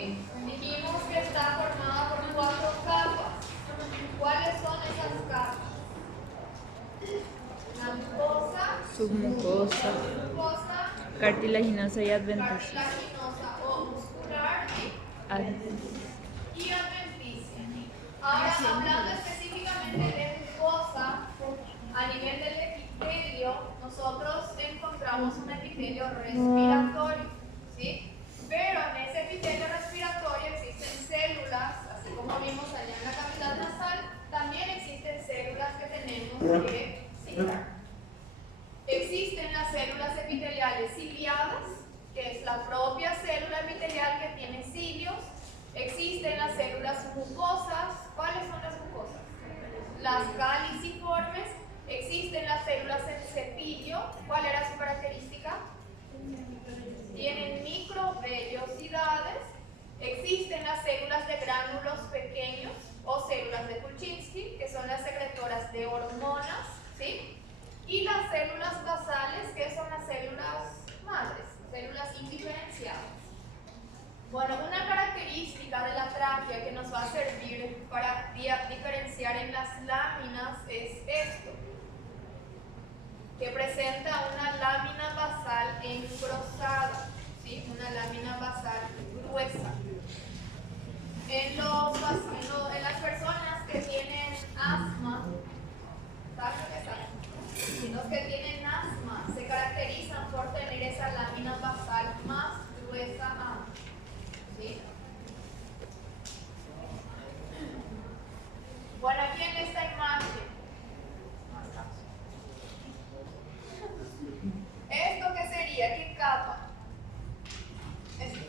¿sí? Dijimos que está formada por 4 capas. ¿Cuáles son esas capas? La mucosa, submucosa, cartilaginosa y adventicia. cartilaginosa o muscular y adventicia. Ahora, hablando específicamente de mucosa, a nivel del epitelio, nosotros encontramos un epitelio respiratorio, ¿sí? Pero en ese epitelio respiratorio existen células, así como vimos allá en la cavidad nasal, también existen células que tenemos que citar. Existen las células epiteliales ciliadas, que es la propia célula epitelial que tiene cilios. Existen las células mucosas. ¿Cuáles son las mucosas? Las caliciformes. Existen las células en cepillo. ¿Cuál era su característica? Tienen microvellosidades. Existen las células de gránulos pequeños o células de Kuczynski, que son las secretoras de hormonas, ¿sí? Y las células basales, que son las células madres, células indiferenciadas. Bueno, una característica de la tráquea que nos va a servir para diferenciar en las láminas es esto, que presenta una lámina basal engrosada, ¿sí? Una lámina basal gruesa. En las personas que tienen asma, ¿saben lo que es asma? Los que tienen asma se caracterizan por tener esa lámina basal más gruesa aún, ¿sí? Bueno, aquí en esta imagen, ¿esto qué sería? ¿Qué capa? Esto.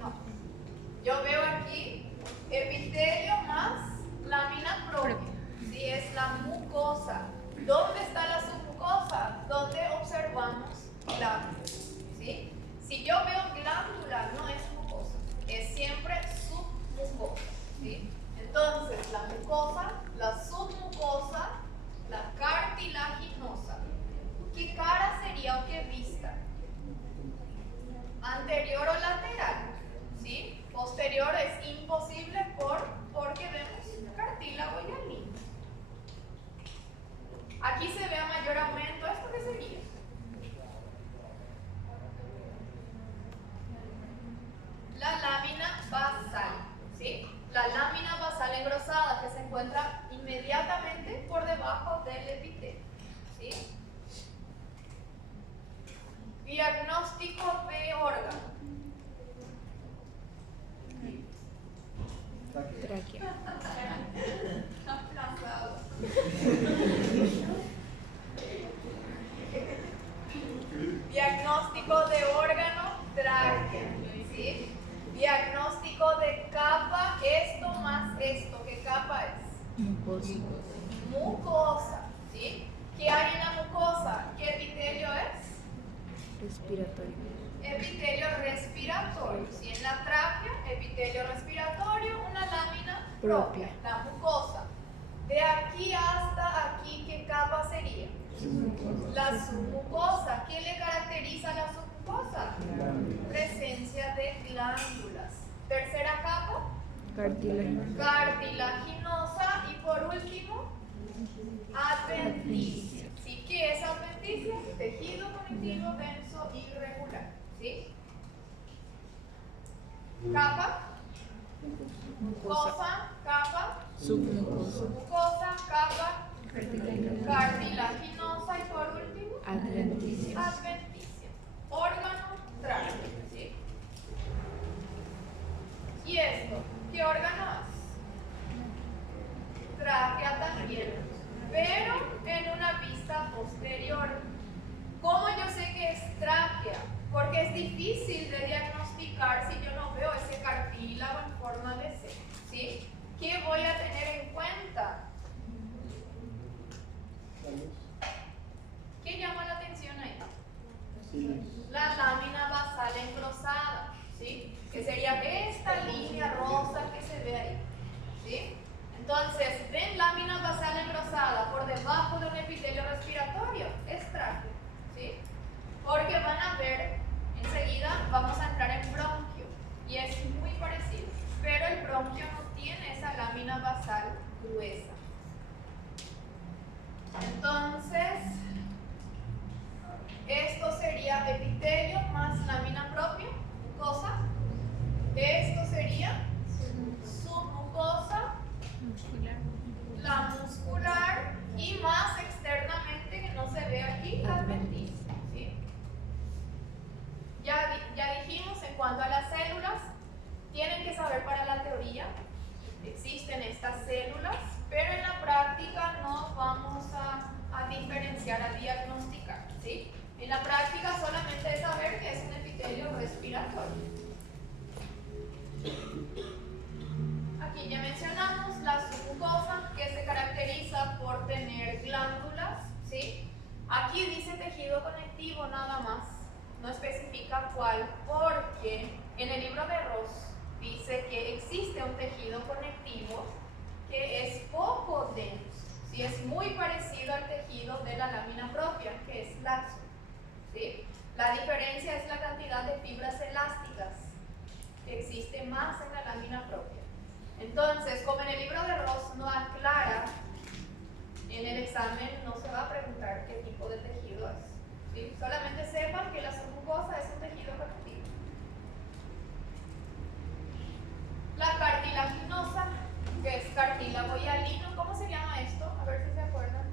No. Yo veo aquí epitelio más lámina propia, ¿sí? Es la mucosa. ¿Dónde está la submucosa? ¿Dónde observamos glándulas? ¿Sí? Si yo veo glándula, no es mucosa, es siempre submucosa, ¿sí? Entonces, la mucosa, la submucosa, la cartilaginosa. ¿Qué cara sería o qué vista? ¿Anterior o lateral? ¿Sí? Posterior es imposible porque vemos cartílago y alina. Aquí se ve a mayor aumento. ¿Esto qué sería? La lámina basal, ¿sí? La lámina basal engrosada que se encuentra inmediatamente por debajo del epitelio, ¿sí? Diagnóstico de órgano. Tráquea. Aplazado. Diagnóstico de órgano, tráquea, ¿sí? Diagnóstico de capa, esto más esto. ¿Qué capa es? Mucosa. Mucosa, ¿sí? ¿Qué hay en la mucosa? ¿Qué epitelio es? Respiratorio. Epitelio respiratorio, ¿sí? En la tráquea, epitelio respiratorio, una lámina propia, la mucosa. De aquí hasta aquí, ¿qué capa sería? La submucosa. ¿Qué le caracteriza a la submucosa? Presencia de glándulas. Tercera capa, cartilaginosa. Y por último, adventicia. ¿Sí? ¿Qué es adventicia? Tejido conectivo denso irregular, ¿sí? Capa, mucosa, capa, Submucosa. mucosa, capa, cartilaginosa y por último, Adventicia. adventicia. Órgano tráqueo, ¿sí? ¿Y esto? ¿Qué órgano es? Tráquea también, pero en una vista posterior. ¿Cómo yo sé que es tráquea? Porque es difícil de diagnosticar si yo no veo ese cartílago en forma de C, ¿sí? ¿Qué voy a tener en cuenta? ¿Qué llama la atención ahí? La lámina basal engrosada, ¿sí? Que sería esta línea rosa que se ve ahí, ¿sí? Entonces, ven lámina basal engrosada por debajo de un epitelio respiratorio, es tráqueo, ¿sí? Porque van a ver vamos a entrar en bronquio y es muy parecido, pero el bronquio no tiene esa lámina basal gruesa. Entonces, esto sería epitelio más lámina propia, mucosa. Esto sería submucosa, la muscular y más externamente, que no se ve aquí, la adventicia. ¿Sí? Ya dijimos en cuanto a las células, tienen que saber para la teoría, existen estas células, pero en la práctica no vamos a diferenciar, a diagnosticar. ¿Sí? En la práctica solamente es saber que es un epitelio respiratorio. Aquí ya mencionamos la submucosa, que se caracteriza por tener glándulas, ¿sí? Aquí dice tejido conectivo nada más, no especifica cuál, porque en el libro de Ross dice que existe un tejido conectivo que es poco denso, ¿sí? Es muy parecido al tejido de la lámina propia, que es laxo, ¿sí? La diferencia es la cantidad de fibras elásticas que existe más en la lámina propia. Entonces, como en el libro de Ross no aclara, en el examen no se va a preguntar qué tipo de tejido es. ¿Sí? Solamente sepan que la submucosa es un tejido conectivo. La cartilaginosa, que es cartílago hialino, ¿cómo se llama esto? A ver si se acuerdan.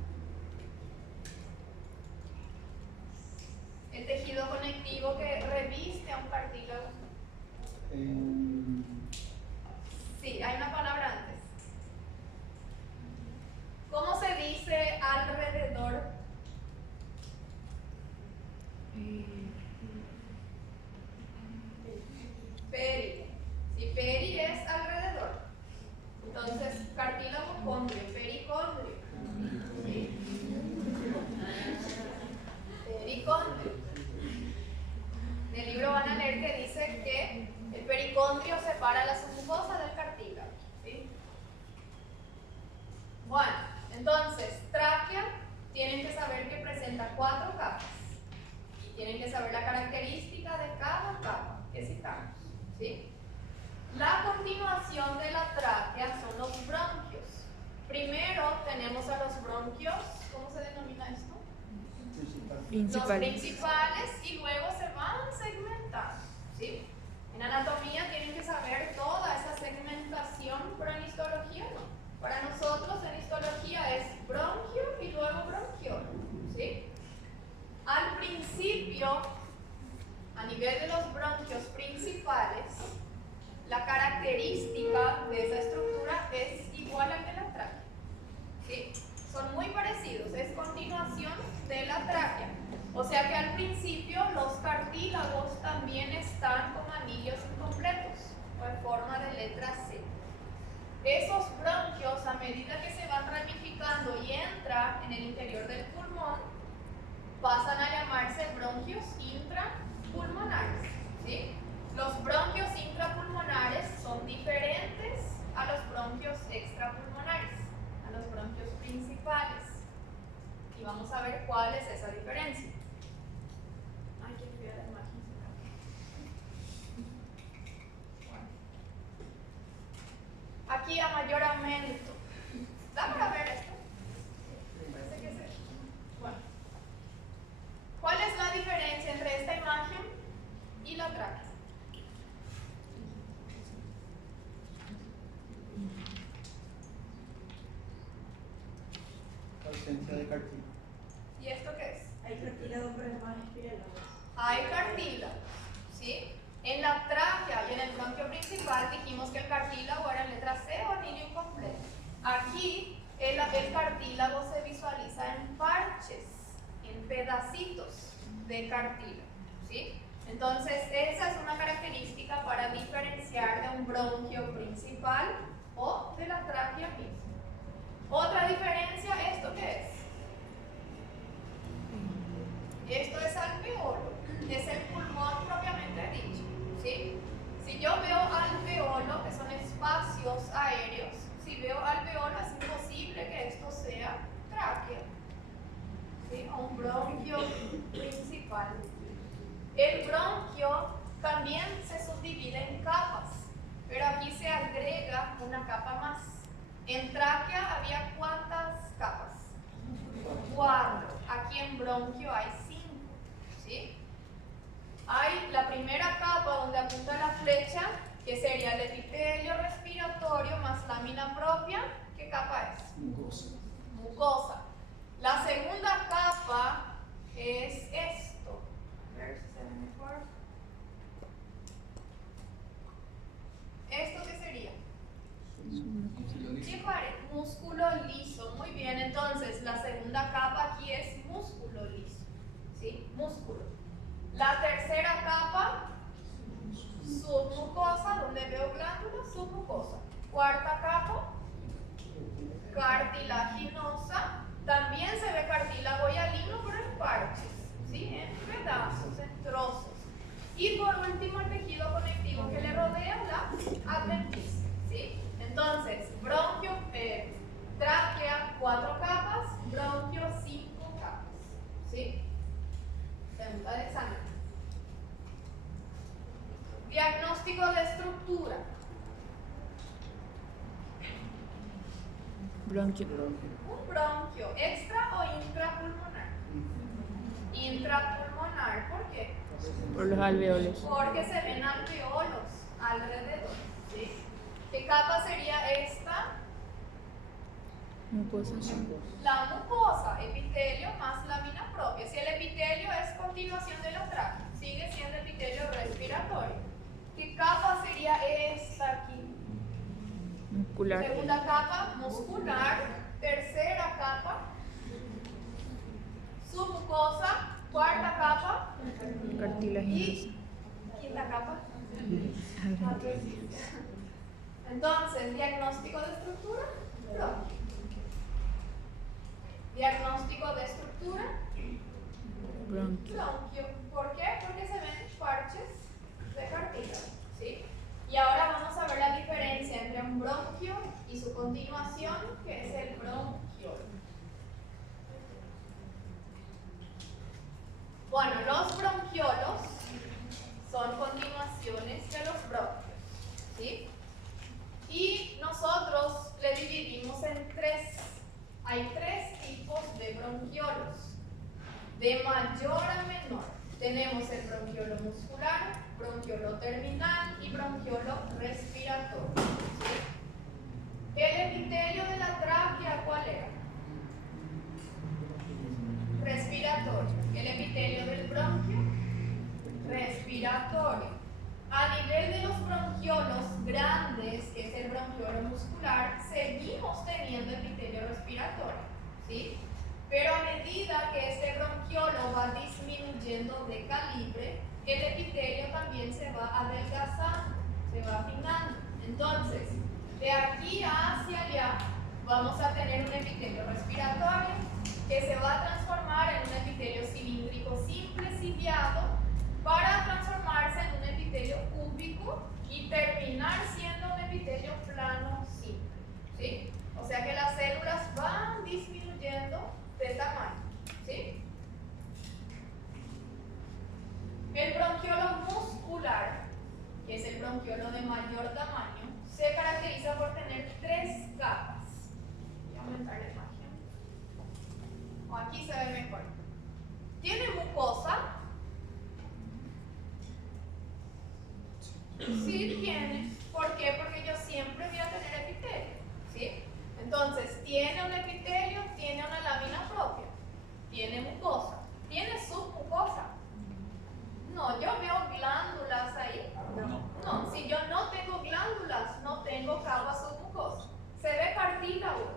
El tejido conectivo que reviste a un cartílago. Sí, hay una palabra antes. ¿Cómo se dice alrededor? Peri. Si peri es alrededor. Entonces, cartílago condrio, pericondrio. ¿Sí? Pericondrio. En el libro van a leer que dice que el pericondrio separa la submucosa del cartílago. ¿Sí? Bueno, entonces, tráquea, tienen que saber que presenta 4 capas. Y tienen que saber la característica de cada capa que citamos. ¿Sí? La continuación de la tráquea son los bronquios. Primero tenemos a los bronquios, ¿cómo se denomina esto? Los principales, y luego se van segmentando. ¿Sí? En anatomía tienen que saber toda esa segmentación, pero en histología no. Para nosotros en histología es bronquio y luego bronquiolo. ¿Sí? Al principio, a nivel de los bronquios principales, la característica de esa estructura es igual al de la tráquea. ¿Sí? Son muy parecidos, es continuación de la tráquea. O sea que al principio los cartílagos también están con anillos incompletos o en forma de letra C. Esos bronquios, a medida que se van ramificando y entran en el interior del pulmón, pasan a llamarse bronquios intrapulmonares. ¿Sí? Los bronquios intrapulmonares son diferentes a los bronquios extrapulmonares, a los bronquios principales. Y vamos a ver cuál es esa diferencia. Ay, que vea la imagen. Bueno. Aquí a mayor aumento. ¿Da para ver esto? Parece que sí. Bueno. ¿Cuál es la diferencia entre esta imagen y la tráquea? Ausencia de cartílago. ¿Y esto qué es? Hay cartílago, pero es más espiralado. Hay cartílago, ¿sí? En la tráquea y en el bronquio principal dijimos que el cartílago era en letra C o anillo incompleto. Aquí el cartílago se visualiza en parches, en pedacitos de cartílago, ¿sí? Entonces esa es una característica para diferenciar de un bronquio principal o de la tráquea misma. Otra diferencia, ¿esto qué es? Esto es alveolo, es el pulmón propiamente dicho, ¿sí? Si yo veo alveolo, que son espacios aéreos, si veo alveolo es imposible que esto sea tráquea, ¿sí? O un bronquio principal. El bronquio también se subdivide en capas, pero aquí se agrega una capa más. En tráquea había ¿cuántas capas? 4. Aquí en bronquio hay 5, ¿sí? Hay la primera capa donde apunta la flecha, que sería el epitelio respiratorio más lámina propia. ¿Qué capa es? Mucosa. Mucosa. La segunda capa es esto. A ver si se ve mejor. ¿Esto qué sería? ¿Qué pared? Músculo liso. Muy bien, entonces la segunda capa aquí es músculo liso. ¿Sí? Músculo. La tercera capa, submucosa, donde veo glándulas, submucosa. Cuarta capa, cartilaginosa. También se ve cartílago hialino, pero en parches, ¿sí? En pedazos, en trozos. Y por último, el tejido conectivo que le rodea, la adventicia, ¿sí? Entonces, bronquio, tráquea, 4 capas, bronquio, 5 capas, ¿sí? Pregunta de examen. Diagnóstico de estructura. Bronquio. Un bronquio, extra o intrapulmonar. Intrapulmonar, ¿por qué? Por los alveolos. Porque se ven alveolos alrededor, ¿sí? ¿Qué capa sería esta? Mucosa. La mucosa, epitelio más lámina propia. Si el epitelio es continuación de la tráquea, sigue siendo epitelio respiratorio. ¿Qué capa sería esta aquí? Muscular. Segunda capa, muscular. Tercera capa, submucosa. Cuarta capa Cartilaginosa. y quinta capa. Adventicia. Entonces, diagnóstico de estructura. Bronquio. Diagnóstico de estructura. Bronquio. Bronquio. ¿Por qué? Porque se ven parches de cartílago, ¿sí? Y ahora vamos a ver la diferencia entre un bronquio y su continuación, que es el bronquiolo. Bueno, los bronquiolos son continuaciones de los bronquios, ¿sí? Y nosotros le dividimos en 3. Hay 3 tipos de bronquiolos, de mayor a menor. Tenemos el bronquiolo muscular, bronquiolo terminal y bronquiolo respiratorio, ¿sí? El epitelio de la tráquea, ¿cuál era? Respiratorio. El epitelio del bronquio, respiratorio. A nivel de los bronquiolos grandes, que es el bronquiolo muscular, seguimos teniendo epitelio respiratorio, ¿sí? Pero a medida que este bronquiolo va disminuyendo de calibre, el epitelio también se va adelgazando, se va afinando. Entonces, de aquí hacia allá, vamos a tener un epitelio respiratorio que se va a transformar en un epitelio cilíndrico simple, ciliado, para transformarse en un epitelio cúbico y terminar siendo un epitelio plano simple, ¿sí? O sea que las células van disminuyendo de tamaño, ¿sí? El bronquiolo muscular, que es el bronquiolo de mayor tamaño, se caracteriza por tener 3 capas. Voy a aumentar la imagen. Aquí se ve mejor. Tiene mucosa. Sí tiene. ¿Por qué? Porque yo siempre voy a tener epitelio, ¿sí? Entonces, tiene un epitelio, tiene una lámina propia, tiene mucosa, tiene submucosa. No, yo veo glándulas ahí. No, si yo no tengo glándulas, no tengo capa submucosa. ¿Se ve cartílago?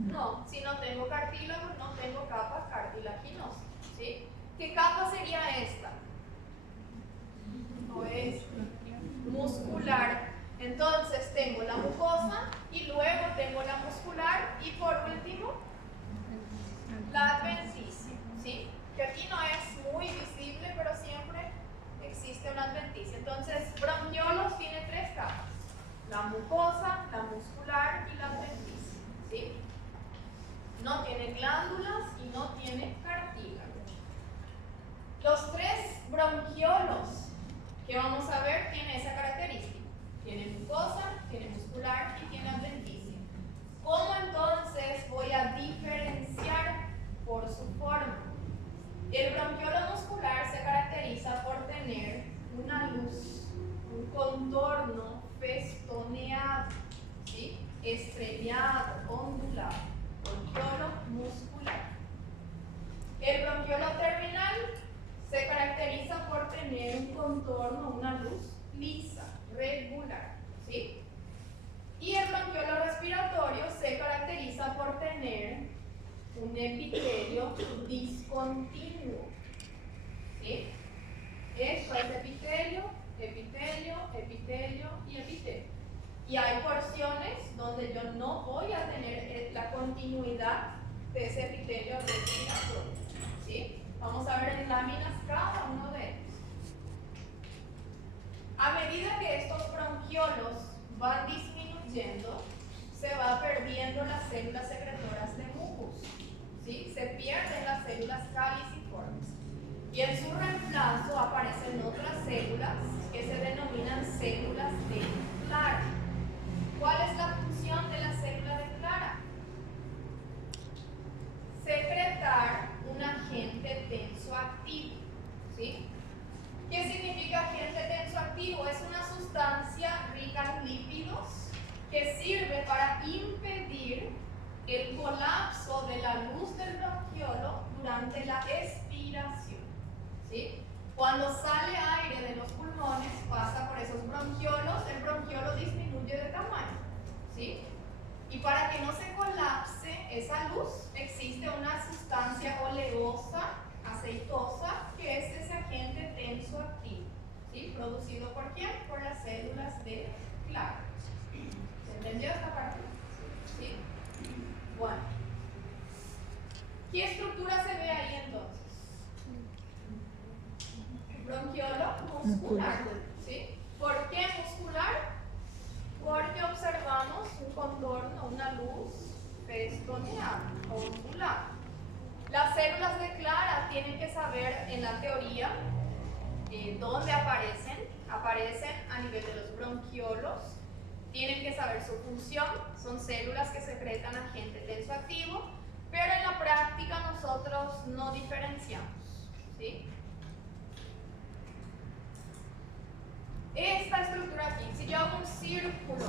No, si no tengo cartílago, no tengo capa cartilaginosa, ¿sí? ¿Qué capa sería esta? O esta. Muscular. Entonces tengo la mucosa y luego tengo la muscular y por último la adventicia, ¿sí? Que aquí no es muy visible, pero siempre existe una adventicia. Entonces, bronquiolos tiene 3 capas: la mucosa, la muscular y la adventicia, ¿sí? No tiene glándulas y no tiene cartílago. Los 3 bronquiolos que vamos a ver tiene esa característica. Tiene mucosa, tiene muscular y tiene adventicia. ¿Cómo entonces voy a diferenciar por su forma? El bronquiolo muscular se caracteriza por tener una luz, un contorno festoneado, ¿sí? Estrellado, ondulado, bronquiolo muscular. El bronquiolo terminal se caracteriza por tener un contorno, una luz lisa, regular, ¿sí? Y el bronquiolo respiratorio se caracteriza por tener un epitelio discontinuo, ¿sí? Esto es epitelio, epitelio, epitelio y epitelio. Y hay porciones donde yo no voy a tener la continuidad de ese epitelio respiratorio, ¿sí? Vamos a ver en láminas cada uno de ellos. A medida que estos bronquiolos van disminuyendo, se va perdiendo las células secretoras de mucus, ¿sí? Se pierden las células caliciformes. Y en su reemplazo aparecen otras células que se denominan células de Clara. ¿Cuál es la función de la célula de Clara? Secretar un agente tensoactivo, ¿sí? ¿Qué significa agente tensoactivo? Es una sustancia rica en lípidos que sirve para impedir el colapso de la luz del bronquiolo durante la expiración, ¿sí? Cuando sale aire de los pulmones, pasa por esos bronquiolos, el bronquiolo disminuye de tamaño, ¿sí? Y para que no se colapse esa luz, existe una sustancia oleosa, aceitosa, que es ese agente tensoactivo, ¿sí? ¿Producido por quién? Por las células de Clara. ¿Se entendió esta parte? ¿Sí? Bueno. ¿Qué estructura se ve ahí entonces? Bronquiolo muscular, ¿sí? ¿Por qué muscular? Porque observamos un contorno, una luz festoneada, ondulada. Las células de Clara tienen que saber en la teoría dónde aparecen. Aparecen a nivel de los bronquiolos. Tienen que saber su función. Son células que secretan agente tensoactivo, pero en la práctica nosotros no diferenciamos, ¿sí? Esta estructura aquí, si yo hago un círculo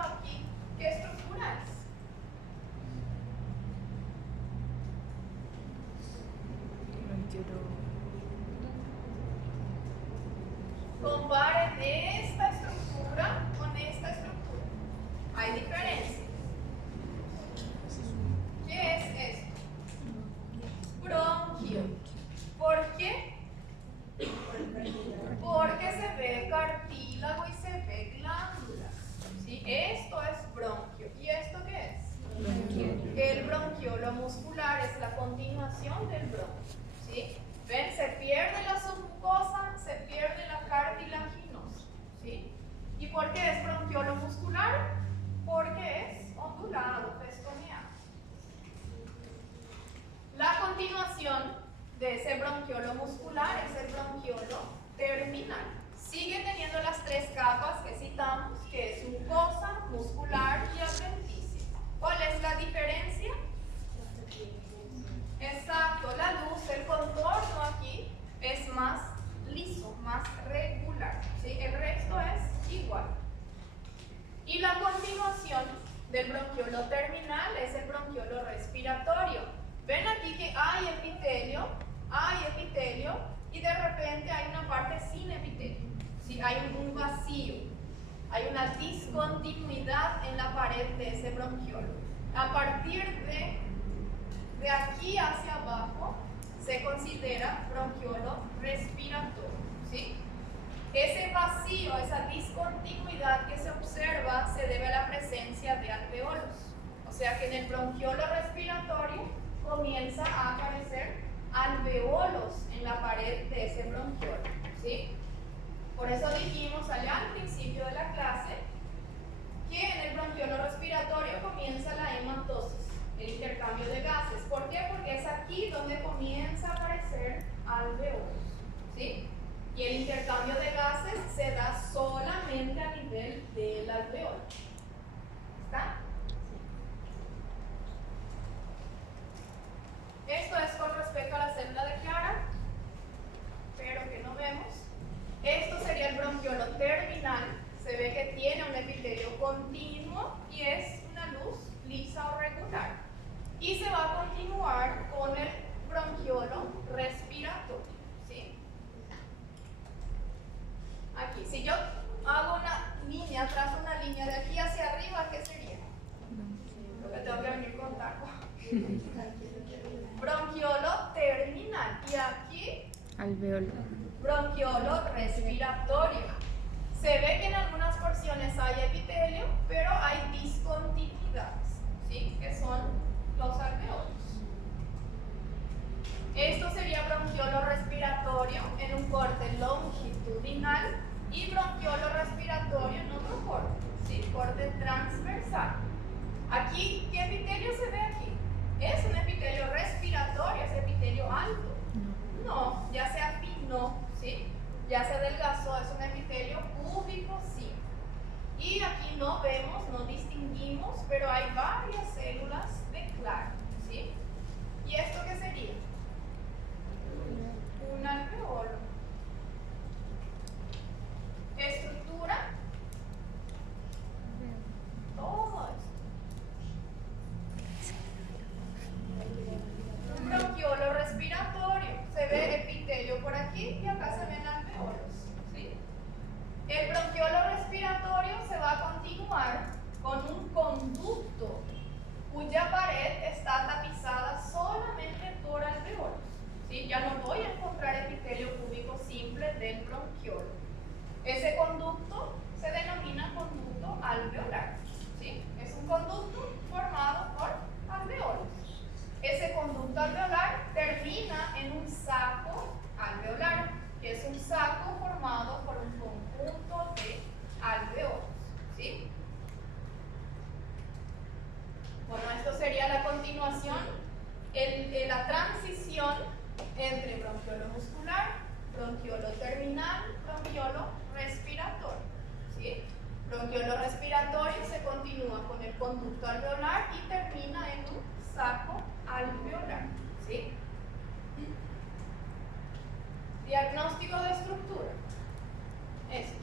aquí, ¿qué estructura es? Comparen esta estructura con esta estructura. Hay diferencia. ¿Qué es esto? Bronquio. ¿Por qué? Porque se ve cartílago y se ve glándula, ¿sí? Esto es bronquio. ¿Y esto qué es? Bronquiolo. El bronquiolo muscular es la continuación del bronquio, ¿sí? ¿Ven? Se pierde la submucosa, se pierde la cartilaginosa, ¿sí? ¿Y por qué es bronquiolo muscular? Porque es ondulado, festoneado. La continuación de ese bronquiolo muscular es el bronquiolo terminal. Sigue teniendo las tres capas que citamos, que es mucosa, muscular y adventicia. ¿Cuál es la diferencia? Exacto, la luz, el contorno aquí es más liso, más regular, ¿sí? El resto es igual. Y la continuación del bronquiolo terminal es el bronquiolo respiratorio. Ven aquí que hay epitelio y de repente hay una parte sin epitelio, ¿sí? Hay un vacío, hay una discontinuidad en la pared de ese bronquiolo. A partir de aquí hacia abajo se considera bronquiolo respiratorio, ¿sí? Ese vacío, esa discontinuidad que se observa se debe a la presencia de alveolos. O sea que en el bronquiolo respiratorio comienza a aparecer alveolos en la pared de ese bronquiolo, ¿sí? Por eso dijimos allá al principio de la clase que en el bronquiolo respiratorio comienza la hematosis, el intercambio de gases. ¿Por qué? Porque es aquí donde comienza a aparecer alveolos, ¿sí? El intercambio de gases se da solamente a nivel del alveolo. ¿Está? Esto es con respecto a la célula de Clara, pero que no vemos. Esto sería el bronquiolo terminal. Se ve que tiene un epitelio continuo y es una luz lisa o regular. Y se va a continuar con el bronquiolo respiratorio. ¿Sí? Aquí, si yo hago una línea, trazo una línea de aquí hacia arriba, ¿qué sería? Lo que tengo que venir con taco. Bronquiolo terminal. Y aquí, Alveolo. bronquiolo respiratorio. Se ve que en algunas porciones hay epitelio, pero hay discontinuidades, ¿sí? Que son los alveolos. Esto sería bronquiolo respiratorio en un corte longitudinal y bronquiolo respiratorio en otro corte, ¿sí? Corte transversal. Aquí, ¿qué epitelio se ve aquí? ¿Es un epitelio respiratorio? ¿Es epitelio alto? No, ya se afinó, ¿sí? Ya se adelgazó, es un epitelio cúbico simple. Y aquí no vemos, no distinguimos, pero hay varias células de Clark, ¿sí? ¿Y esto qué sería? Un alveolo. Estructura. Todo esto. Un bronquiolo respiratorio. Se ve epitelio por aquí y acá se ven alveolos, ¿sí? El bronquiolo respiratorio se va a continuar con un conducto cuya pared está tapizada solamente por alveolos, ¿sí? Ya no voy a encontrar epitelio cúbico simple del bronquiolo. Ese conducto se denomina conducto alveolar, ¿sí? Es un conducto formado por alveolos. Ese conducto alveolar termina en un saco alveolar, que es un saco formado por un conjunto de alveolos, ¿sí? Bueno, esto sería la continuación, la transición entre bronquiolo muscular, bronquiolo terminal, bronquiolo respiratorio, ¿sí? Bronquiolo respiratorio se continúa con el conducto alveolar y termina en un saco alveolar, ¿sí? Diagnóstico de estructura. Esto.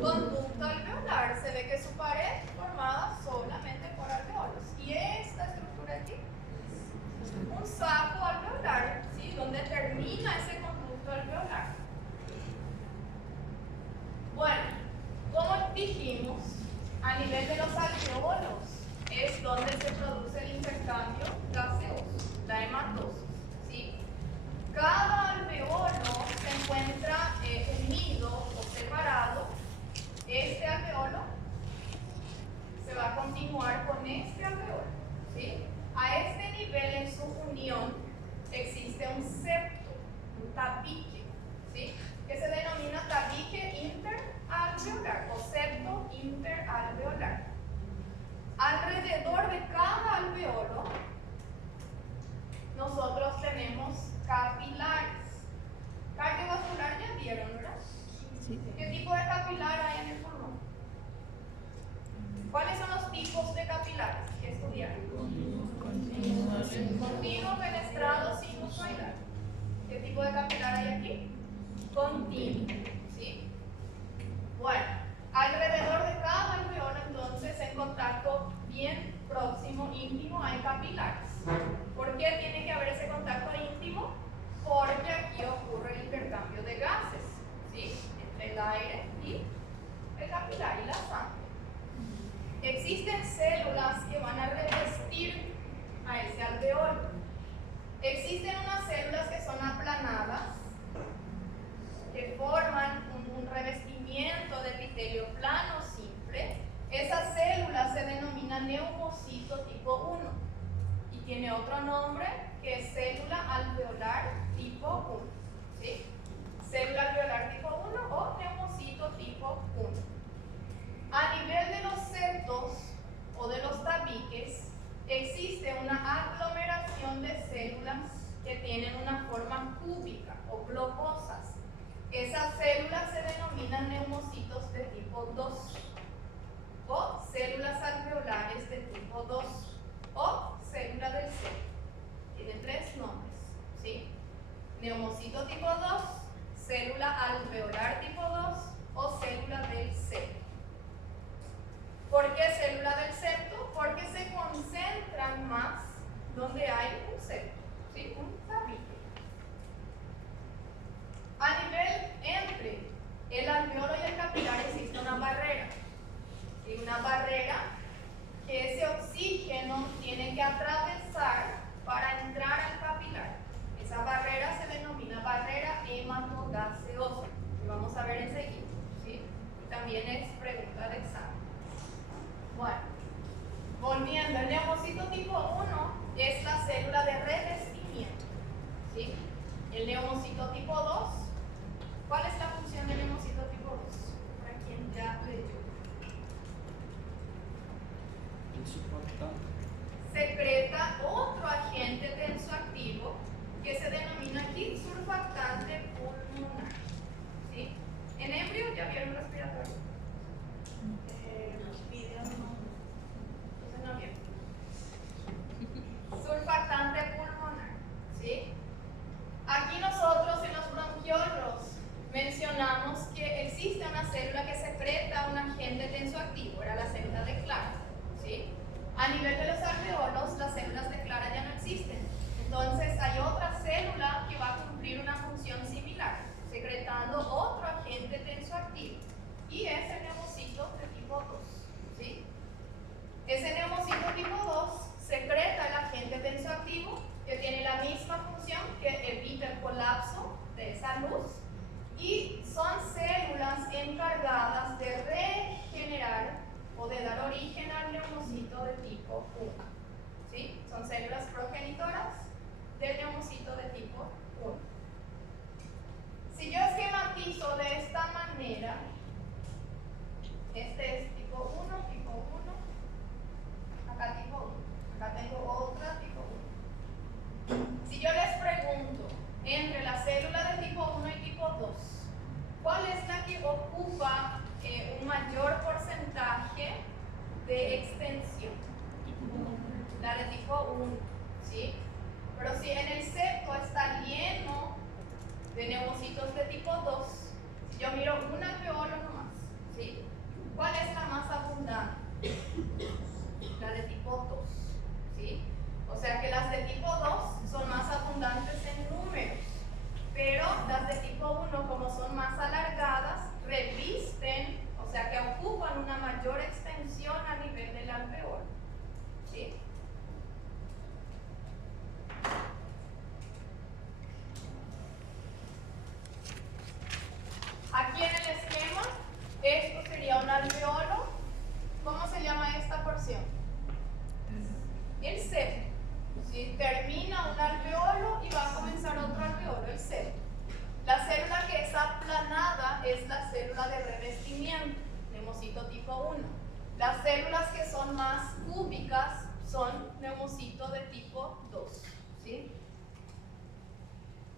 Conducto alveolar, se ve que su pared es formada solamente por alveolos. Y esta estructura aquí, un saco alveolar, ¿sí? Donde termina ese conducto alveolar. Bueno, como dijimos, a nivel de los alveolos es donde se produce el intercambio gaseoso, la hematosis, ¿sí? Cada alveolo se encuentra unido o separado. Este alveolo se va a continuar con este alveolo, ¿sí? A este nivel en su unión existe un septo, un tabique, ¿sí? Que se denomina tabique interalveolar o septo interalveolar. Alrededor de cada alveolo nosotros tenemos capilares. Cardiovascular ya vieron, ¿verdad? Sí. ¿Qué tipo de capilar hay en el pulmón? ¿Cuáles son los tipos de capilares que estudiaron? Continuo, fenestrado, sinusoidal. ¿Qué tipo de capilar hay aquí? Continuo, ¿sí? Bueno, alrededor de cada alveolo, entonces, en contacto bien próximo, íntimo, hay capilares. ¿Por qué tiene que haber ese contacto íntimo? Porque aquí ocurre el intercambio de gases, ¿sí? Entre el aire y el capilar y la sangre. Existen células que van a revestir a ese alveolo. Existen unas células o globosas. Esas células se denominan neumocitos de tipo 2 o células alveolares de tipo 2 o célula del cero. Tiene 3 nombres, ¿sí? Neumocito tipo 2, célula alveolar tipo 2 o célula del septo. ¿Por qué célula del septo? Porque se concentran más donde hay un septo, ¿sí? Un tabique. A nivel entre el alveolo y el capilar existe una barrera. ¿Sí? Una barrera que ese oxígeno tiene que atravesar para entrar al capilar. Esa barrera se denomina barrera hematogaseosa, que vamos a ver enseguida, ¿sí? Y también es pregunta de examen. Bueno, volviendo, el neumocito tipo 1 es la célula de revestimiento, ¿sí? El neumocito tipo 2, ¿cuál es la función del neumocito tipo 2? Para quien ya leyó. Secreta otro agente tensoactivo que se denomina aquí surfactante pulmonar, ¿sí? En embrio ya vieron respiratorio. Los videos no. Entonces no vieron. Surfactante pulmonar, ¿sí? Aquí nosotros en los bronquiolos mencionamos que existe una célula que secreta un agente tensoactivo, era la célula de Clara, ¿sí? A nivel de los alveolos, las células de Clara ya no existen. Entonces hay otra célula que va a cumplir una función similar, secretando otro agente tensoactivo. Y es el neumocito de tipo 2, ¿sí? Ese neumocito tipo 2 secreta el agente tensoactivo que tiene la misma función que evita el colapso de esa luz. Y son células encargadas de regenerar o de dar origen al neumocito de tipo 1. ¿Sí? Son células progenitoras del neumocito de tipo 1. Si yo esquematizo de esta manera, este es tipo 1, tipo 1, acá tipo 1, acá tengo otra tipo 1. Si yo les pregunto, entre la célula de tipo 1 y tipo 2, ¿cuál es la que ocupa un mayor porcentaje de extensión? La de tipo 1, ¿sí? Pero si en el septo está lleno de neumocitos de tipo 2, si yo miro un alveolo nomás, ¿sí? ¿Cuál es la más abundante? La de tipo 2, ¿sí? O sea que las de tipo 2 son más abundantes en números, pero las de tipo 1, como son más alargadas, revisten, o sea que ocupan una mayor extensión a nivel del alveolo, ¿sí? Aquí en el esquema, esto sería un alveolo. ¿Cómo se llama esta porción? El septo. ¿Sí? Termina un alveolo y va a comenzar otro alveolo, el septo. La célula que es aplanada es la célula de revestimiento, neumocito tipo 1. Las células que son más cúbicas son neumocito de tipo 2. ¿Sí?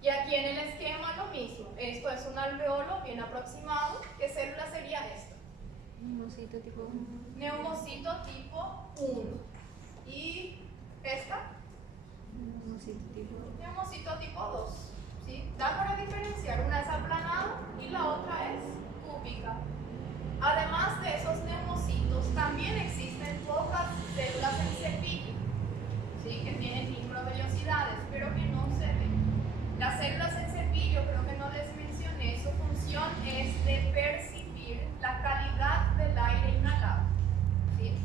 Y aquí en el esquema lo mismo. Esto es un alveolo bien aproximado. ¿Qué célula sería esta? Neumocito tipo 1. Neumocito tipo 1. ¿Y esta? Neumocito tipo 2. ¿Sí? Da para diferenciar. Una es aplanado y la otra es cúbica. Además de esos neumocitos, también existen pocas células en cepillo, ¿sí? Que tienen microvellosidades, pero que no se ven. Las células en cepillo, creo que no les mencioné, su función es de percibir la calidad del aire inhalado, ¿sí?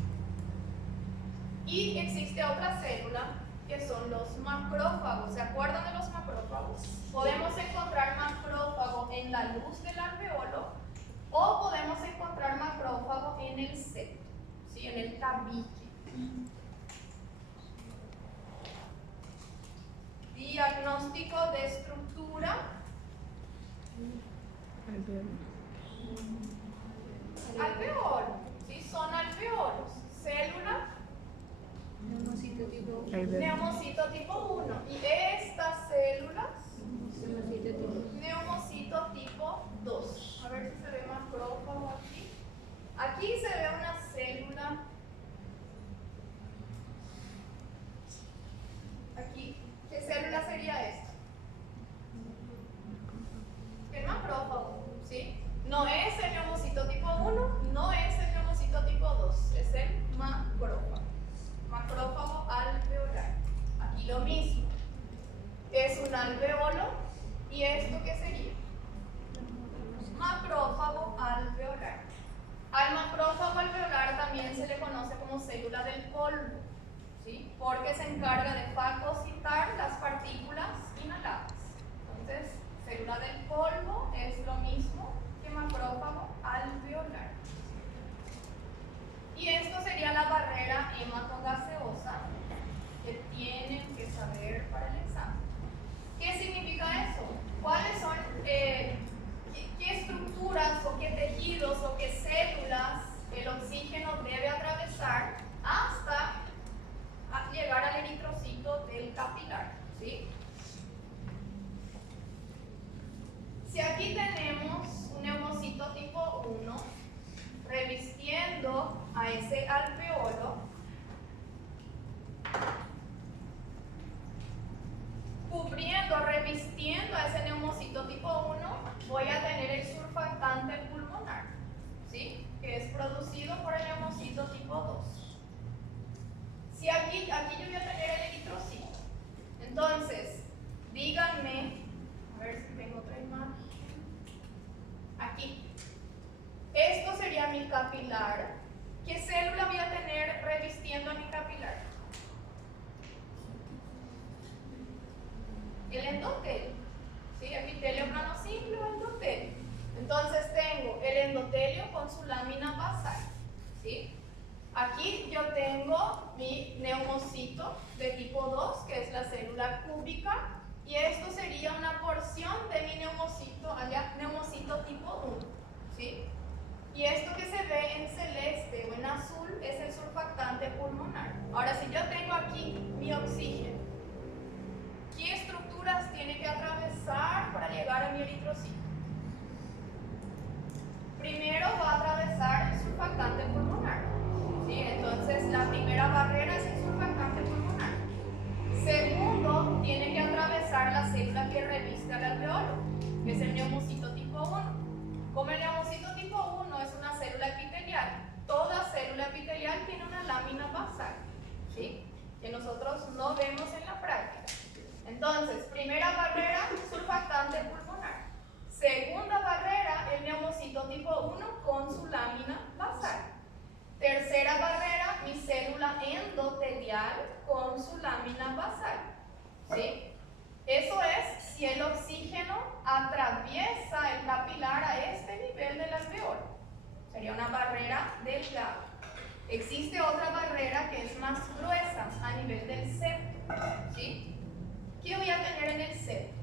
Y existe otra célula que son los macrófagos. ¿Se acuerdan de los macrófagos? Podemos encontrar macrófago en la luz del alveolo o podemos encontrar macrófago en el septo, ¿sí? En el tabique. Diagnóstico de estructura. Alveolo. ¿Sí? Son alveolos. Célula. Neumocito tipo 1. Y estas células. Neumocito tipo ¿Y esto qué sería? Macrófago alveolar. Al macrófago alveolar también se le conoce como célula del polvo, ¿sí? Porque se encarga de fagocitar las partículas inhaladas. Entonces, célula del polvo es lo mismo que macrófago alveolar. Y esto sería la barrera hematogaseosa que tienen que saber para el examen. ¿Qué significa eso? ¿Cuáles son, qué estructuras o qué tejidos o qué células el oxígeno debe atravesar hasta llegar al eritrocito del capilar? ¿Sí? Si aquí tenemos un neumocito tipo 1 revistiendo a ese alveolo, cubriendo, revistiendo a ese neumocito tipo 1, voy a tener el surfactante pulmonar, ¿sí? Que es producido por el neumocito tipo 2. Si aquí yo voy a tener el eritrocito, entonces, díganme, a ver si tengo otra imagen, aquí. Esto sería mi capilar. ¿Qué célula voy a tener revistiendo a mi capilar? El endotelio. ¿Sí? Epitelio plano simple o endotelio. Entonces tengo el endotelio con su lámina basal. ¿Sí? Aquí yo tengo mi neumocito de tipo 2, que es la célula cúbica, y esto sería una porción de mi neumocito, neumocito tipo 1. ¿Sí? Y esto que se ve en celeste o en azul es el surfactante pulmonar. Ahora, si yo tengo aquí mi oxígeno, ¿qué estructuras tiene que atravesar para llegar a mi eritrocito? Primero va a atravesar el surfactante pulmonar. ¿Sí? Entonces, la primera barrera es el surfactante pulmonar. Segundo, tiene que atravesar la célula que reviste al alveolo, que es el neumocito tipo 1. Como el neumocito tipo 1 es una célula epitelial, toda célula epitelial tiene una lámina basal, ¿sí? Que nosotros no vemos en la práctica. Entonces, primera barrera, surfactante pulmonar. Segunda barrera, el neumocito tipo 1 con su lámina basal. Tercera barrera, mi célula endotelial con su lámina basal, ¿sí? Eso es si el oxígeno atraviesa el capilar a este nivel del alveolo. Sería una barrera delgada. Existe otra barrera que es más gruesa a nivel del septo. ¿Sí? ¿Qué voy a tener en el septo?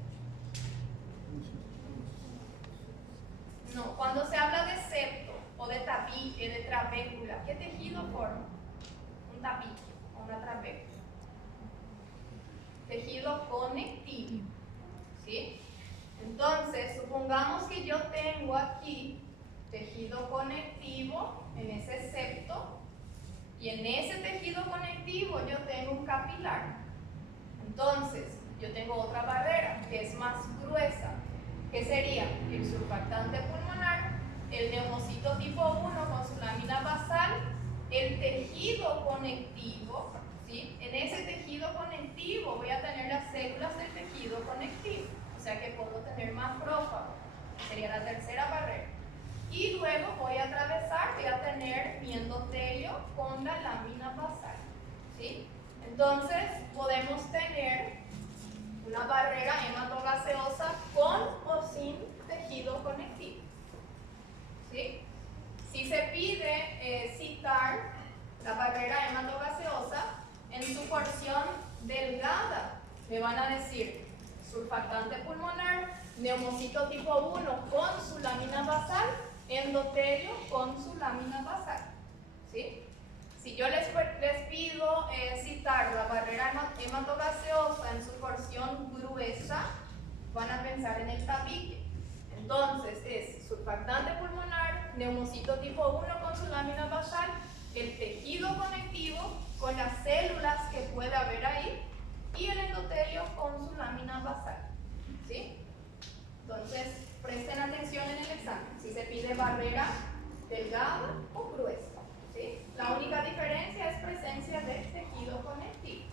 No, cuando se habla de septo o de tabique, de trabécula, ¿qué tejido forma? Un tabique o una trabécula. Tejido conectivo, ¿sí? Entonces, supongamos que yo tengo aquí tejido conectivo en ese septo y en ese tejido conectivo yo tengo un capilar. Entonces, yo tengo otra barrera que es más gruesa, que sería el surfactante pulmonar, el neumocito tipo 1 con su lámina basal, el tejido conectivo. ¿Sí? En ese tejido conectivo voy a tener las células del tejido conectivo, o sea que puedo tener macrófago, sería la tercera barrera. Y luego voy a atravesar, voy a tener mi endotelio con la lámina basal. ¿Sí? Entonces podemos tener una barrera hematogaseosa con o sin tejido conectivo. ¿Sí? Si se pide citar la barrera hematogaseosa, en su porción delgada me van a decir surfactante pulmonar, neumocito tipo 1 con su lámina basal, endotelio con su lámina basal. ¿Sí? Si yo les pido citar la barrera hematogaseosa en su porción gruesa, van a pensar en el tabique. Entonces es surfactante pulmonar, neumocito tipo 1 con su lámina basal, el tejido conectivo con las células que puede haber ahí y el endotelio con su lámina basal. ¿Sí? Entonces, presten atención en el examen, si se pide barrera delgada o gruesa. ¿Sí? La única diferencia es presencia de tejido conectivo.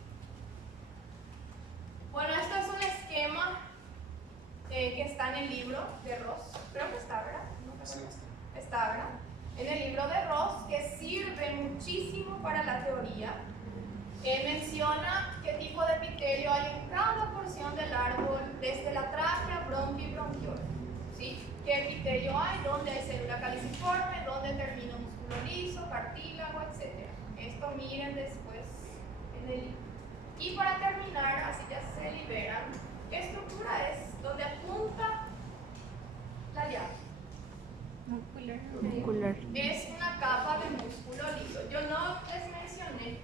Bueno, esto es un esquema que está en el libro de Ross. Creo que está, ¿verdad? Está, ¿verdad? En el libro de Ross, que sirve muchísimo para la teoría. Menciona qué tipo de epitelio hay en cada porción del árbol, desde la tráquea, bronquio y bronquiolo. ¿Sí? ¿Qué epitelio hay? ¿Dónde hay célula caliciforme? ¿Dónde termina músculo liso, cartílago, etcétera? Esto miren después en el libro. Y para terminar, así ya se liberan, ¿qué estructura es? Donde apunta la llave. Muscular. Es una capa de músculo liso. Yo no les mencioné.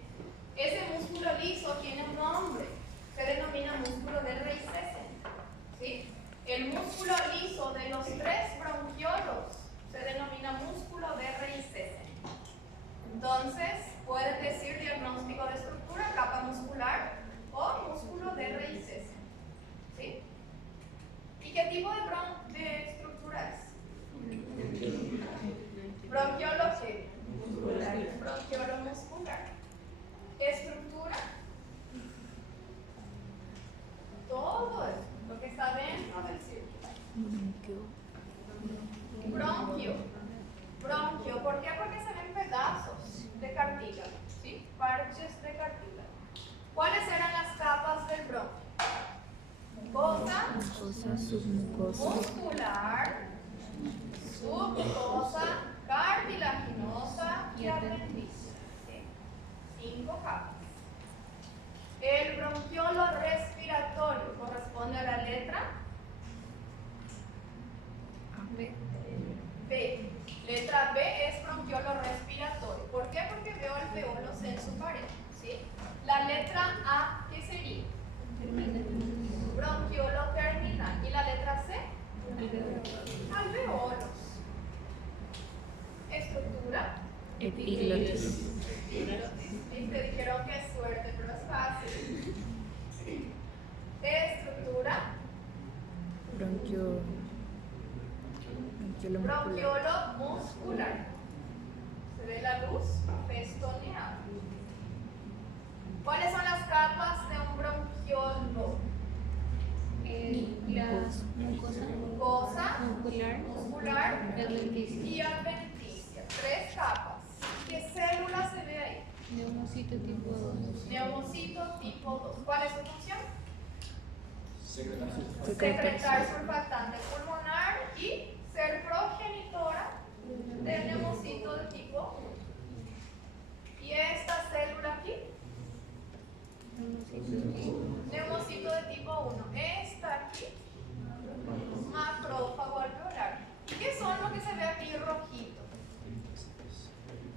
Ese músculo liso tiene un nombre. Se denomina músculo de Reissessen. ¿Sí? El músculo liso de los 3 bronquiolos se denomina músculo de Reissessen. Entonces, pueden decir diagnóstico de estructura, capa muscular o músculo de Reissessen. ¿Sí? ¿Y qué tipo de estructura es? Bronquiolo ¿qué? Muscular. Bronquiolo muscular. Estructura. Todo eso, lo que está dentro del círculo. Bronquio. Bronquio, ¿por qué? Porque se ven pedazos de cartílago, ¿sí? Parches de cartílago. ¿Cuáles eran las capas del bronquio? Mucosa, muscular, submucosa, cartilaginosa y adventicia. ¿Sí? 5 capas. El bronquiolo respiratorio corresponde a la letra B. Letra B es bronquiolo respiratorio. ¿Por qué? Porque veo alveolos en su pared. ¿Sí? La letra A, ¿qué sería? Bronquiolo terminal. ¿Y la letra C? Alveolos. Estructura. Epiglotis. Y te dijeron que es suerte, pero es fácil. Estructura. Bronquiolo muscular. Bronquiolo muscular. Se ve la luz pestoneada. ¿Cuáles son las capas de un bronquiolo? La mucosa, muscular, adventicia. Y adventicia. 3 capas. ¿Qué célula se ve ahí? Neumocito tipo 2. Neumocito tipo 2. ¿Cuál es su función? Secretar surfactante pulmonar y ser progenitora del neumocito de tipo 1. ¿Y esta célula aquí? Neumocito de tipo 1. Esta aquí, macrófago alveolar. ¿Qué son lo que se ve aquí rojito?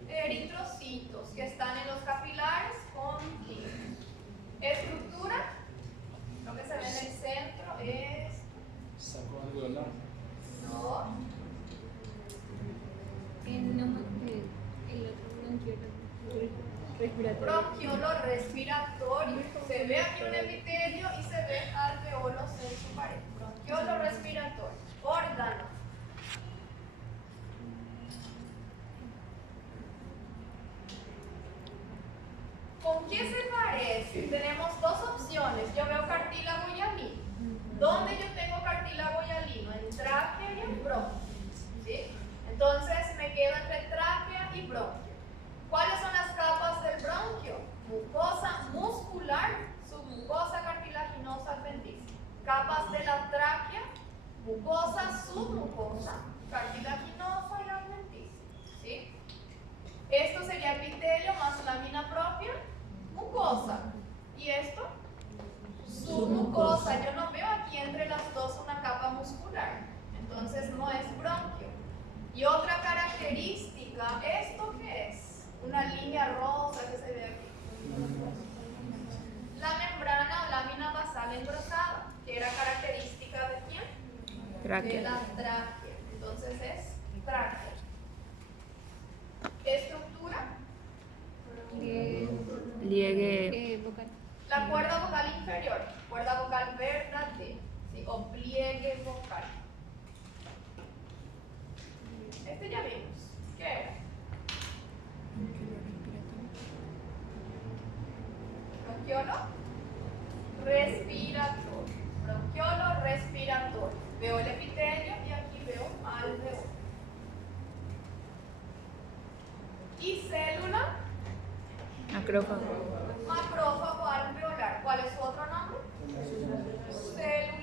Eritrocitos que están en los capilares continuos. Estructura, lo que se ve en el centro es... Saco alveolar. No. El otro bronquiolo respiratorio. Bronquiolo respiratorio. Se ve aquí un epitelio y se ve alveolos en su pared. Bronquiolo respiratorio. Órgano. ¿Con qué se parece? Tenemos 2 opciones. Yo veo cartílago y alino. ¿Dónde yo tengo cartílago y alino? En tráquea y en bronquio. ¿Sí? Entonces me quedo entre tráquea y bronquio. ¿Cuáles son las capas del bronquio? Mucosa muscular, submucosa cartilaginosa adventicia. Capas de la tráquea, mucosa, submucosa, cartilaginosa y adventicia. ¿Sí? Esto sería epitelio más lámina propia, mucosa. ¿Y esto? Submucosa. Yo no veo aquí entre las dos una capa muscular. Entonces no es bronquio. Y otra característica, ¿esto qué es? Una línea rosa que se ve aquí. La membrana o lámina basal engrosada, que era característica de quién? De la tráquea. Entonces es tráquea. Estructura. Pliegue vocal. La cuerda vocal inferior, cuerda vocal verdadera, ¿sí? O pliegue vocal. Este ya vimos. ¿Qué era? Bronquiolo respiratorio. Bronquiolo respiratorio. respiratorio. Veo el epitelio y aquí veo alveolo. Y célula Macrófago. macrófago alveolar. ¿Cuál es su otro nombre? Célula